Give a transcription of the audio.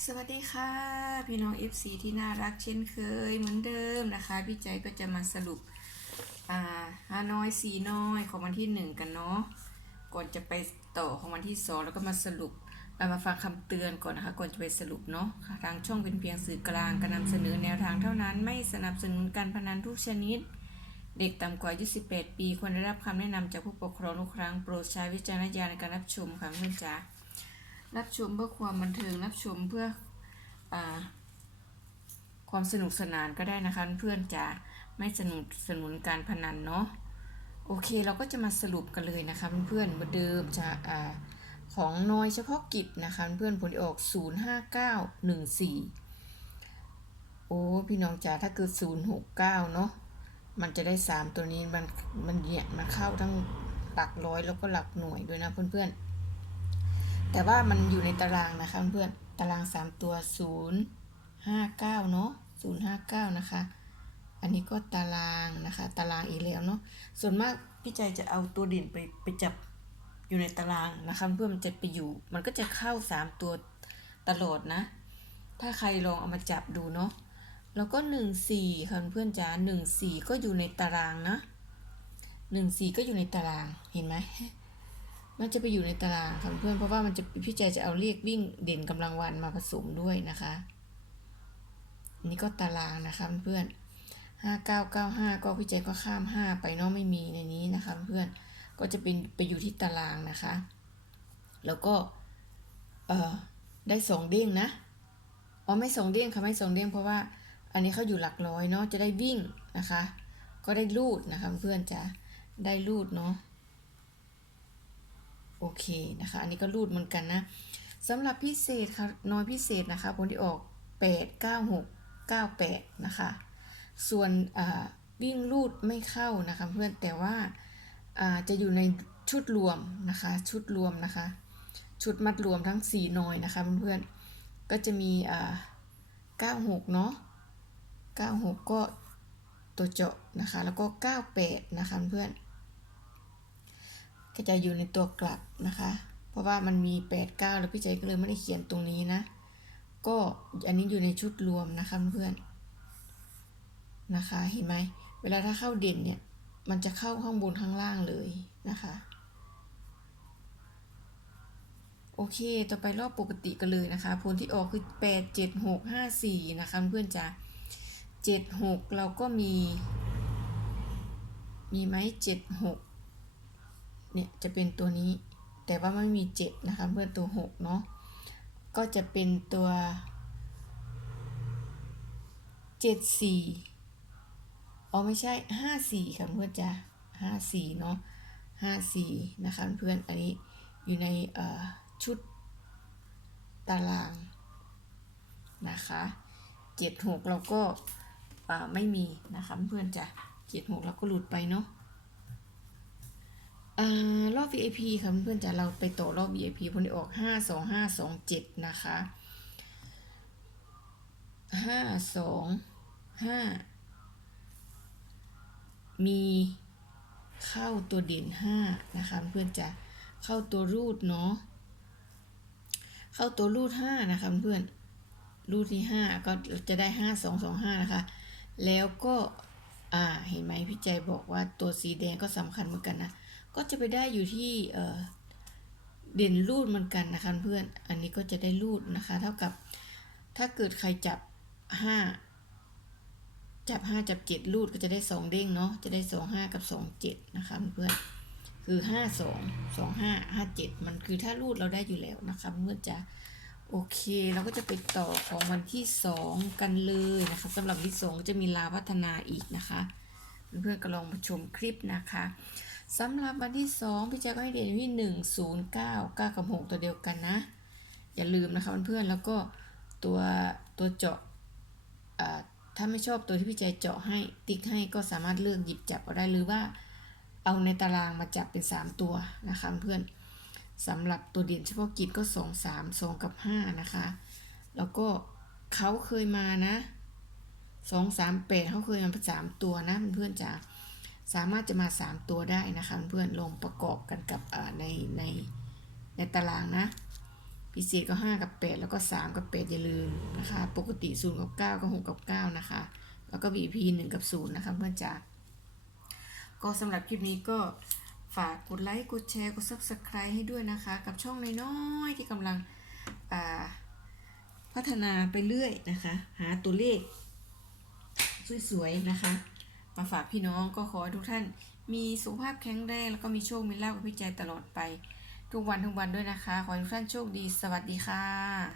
สวัสดีค่ะ พี่น้อง FC ที่น่ารักเช่นเคยเหมือนเดิมนะคะ พี่ใจก็จะมาสรุปอ่าฮานอยสีน้อยของวันที่หนึ่งกันเนาะก่อนจะไปต่อของวันที่สองแล้วก็มาสรุปเอามาฟังคำเตือนก่อนนะคะก่อนจะไปสรุปเนาะทางช่องเป็นเพียงสื่อกลางการนำเสนอแนวทางเท่านั้น ไม่สนับสนุนการพนันทุกชนิด เด็กต่ำกว่าอายุ18ปีควรได้รับคำแนะนำจากผู้ปกครองทุกครั้งโปรดใช้วิจารณญาณในการรับชมค่ะเพื่อนจ๋า รับชมเพื่อความบันเทิงรับชมเพื่ออความสนุกสนานก็ได้นะคะ เพื่อนจะไม่สนุกสนุนการพนันเนาะโอเคเราก็จะมาสรุปกันเลยนะคะเพื่อนๆเหมือนเดิมจะอของน้อยเฉพาะกิจนะคะเพื่อนผลออก 05914 โอ้พี่น้องจ๋าถ้าเกิด 069 เนาะมันจะได้ 3 ตัวนี้มันมันเนี่ยมันเข้าทั้งหลักร้อยแล้วก็หลักหน่วยด้วยนะเพื่อนๆ แต่ว่ามันอยู่ในตารางนะคะเพื่อนตาราง 3 ตัว 0 5 9 เนาะ0 5 9 นะคะ อันนี้ก็ตารางนะคะ ตารางอีกแล้วเนาะส่วนมากพี่ใจจะเอาตัวเด่นไปไปจับอยู่ในตารางนะคะเพื่อนมันจะไปอยู่ มันก็จะเข้า 3 ตัวตลอดนะ ถ้าใครลองเอามาจับดูเนาะแล้วก็ 1 4ค่ะเพื่อนจ๋า1 4 ก็อยู่ในตารางนะ 1 4 ก็อยู่ในตารางเห็นไหม มันจะไปอยู่ในตารางค่ะเพื่อนเพราะว่ามันจะพี่ใจจะเอาเรียกวิ่งเด่นกำลังวันมาผสมด้วยนะคะอันนี่ก็ตารางนะคะเพื่อนห้าเก้าเก้าห้าก็พี่ใจก็ข้ามห้าไปเนาะไม่มีในนี้นะคะเพื่อนก็จะเป็นไปอยู่ที่ตารางนะคะ แล้วก็เออได้สองเด้งนะอ๋อไม่สองเด้งค่ะไม่สองเด้งเพราะว่าอันนี้เขาอยู่หลักร้อยเนาะจะได้วิ่งนะคะ ก็ได้รูดนะคะเพื่อนจะได้รูดเนาะ โอเคนะคะ อันนี้ก็รูดเหมือนกันนะสำหรับพิเศษค่ะน้อยพิเศษนะคะผลที่ออก 8 9 6 9 8 นะคะ ส่วนวิ่งรูดไม่เข้านะคะเพื่อนแต่ว่าจะอยู่ในชุดรวมนะคะ ชุดรวมนะคะ ชุดมัดรวมทั้ง4หน่อยนะคะเพื่อนๆก็จะมี96 เนาะ96 ก็ตัวเจาะนะคะ แล้วก็ 98 นะคะเพื่อน ก็จะอยู่ในตัวกลับนะคะ เพราะว่ามันมี 8 9 แล้วพี่ใจก็เลยไม่ได้เขียนตรงนี้นะ ก็อันนี้อยู่ในชุดรวมนะคะเพื่อนนะคะเห็นไหมเวลาถ้าเข้าเด่นเนี่ยมันจะเข้าข้างบนข้างล่างเลยนะคะโอเค ต่อไปรอบปกติกันเลยนะคะผลที่ออกคือ 8 7 6 5 4 นะคะเพื่อนจ๋า7 6 เราก็มี มีไหม7 6 เนี่ยจะเป็นตัวนี้แต่ว่าไม่มี7นะคะเพื่อนตัว6เนาะก็จะเป็นตัว7 4อ๋อไม่ใช่5 4ค่ะเพื่อนจ้ะ5 4เนาะ5 4นะคะเพื่อนอันนี้อยู่ในชุดตารางนะคะ7 6เราก็ไม่มีนะคะเพื่อนจ้ะ7 6เราก็หลุดไปเนาะ รอบ VIP ค่ะเพื่อนๆจะเราไปต่อรอบ VIP ผลที่ออก5 2 5 2 7นะคะ5 2 5มีเข้าตัวเด่น5นะคะเพื่อนจะเข้าตัวรูดเนาะเข้าตัวรูด5นะคะเพื่อนรูดที่5ก็จะได้5 2 2 5นะคะ แล้วก็อ่าเห็นไหมพี่ใจบอกว่าตัวสีแดงก็สำคัญเหมือนกันนะ ก็จะไปได้อยู่ที่เด่นรูดเหมือนกันนะคะเพื่อน อันนี้ก็จะได้รูดนะคะ เท่ากับถ้าเกิดใครจับ 5 จับ 5 จับ 7 รูดก็จะได้ 2 เด้งเนาะ จะได้ 2 5 กับ 2 7 นะคะเพื่อนคือ 5 2 2 5 5 7 มันคือถ้ารูดเราได้อยู่แล้วนะคะเพื่อนจะโอเคเราก็จะไปต่อของวันที่ 2 กันเลยนะคะสำหรับวันที่2จะมีลาพัฒนาอีกนะคะ เพื่อนๆก็ลองมาชมคลิปนะคะ สำหรับวันที่สองพี่แจ๊คก็ให้เด่นที่หนึ่งศูนย์เก้าเก้ากับหกตัวเดียวกันนะ อย่าลืมนะคะเพื่อนๆแล้วก็ตัวตัวเจาะถ้าไม่ชอบตัวที่พี่แจ๊เจาะให้ติ๊กให้ก็สามารถเลือกหยิบจับเอาได้หรือว่าเอาในตารางมาจับเป็น 3 ตัวนะคะเพื่อนสำหรับตัวเด่นเฉพาะกิจก็ 2 3 2 กับ 5 นะคะ แล้วก็เขาเคยมานะ 2 3 8เขาเคยมาสามตัวนะเพื่อนๆจ๋า สามารถจะมา 3 ตัวได้นะคะเพื่อนลงประกอบกันกับในในในตารางนะพิเศษก็ 5 กับ 8 แล้วก็ 3 กับ 8 อย่าลืมนะคะ ปกติ 0 กับ 9 ก็ 6 กับ 9 นะคะ แล้วก็ VP 1 กับ 0 นะคะเพื่อนจ๋าก็สำหรับคลิปนี้ก็ฝากกดไลค์กดแชร์กด Subscribe ให้ด้วยนะคะ กับช่องน้อยๆที่กำลังพัฒนาไปเรื่อยนะคะ หาตัวเลข สวย ๆ นะคะ มาฝากพี่น้องก็ขอให้ทุกท่าน มีสุขภาพแข็งแรงแล้วก็มีโชคมีลาภกับพี่ใจตลอดไป ทุกวันทุกวันด้วยนะคะ ขอให้ทุกท่านโชคดีสวัสดีค่ะ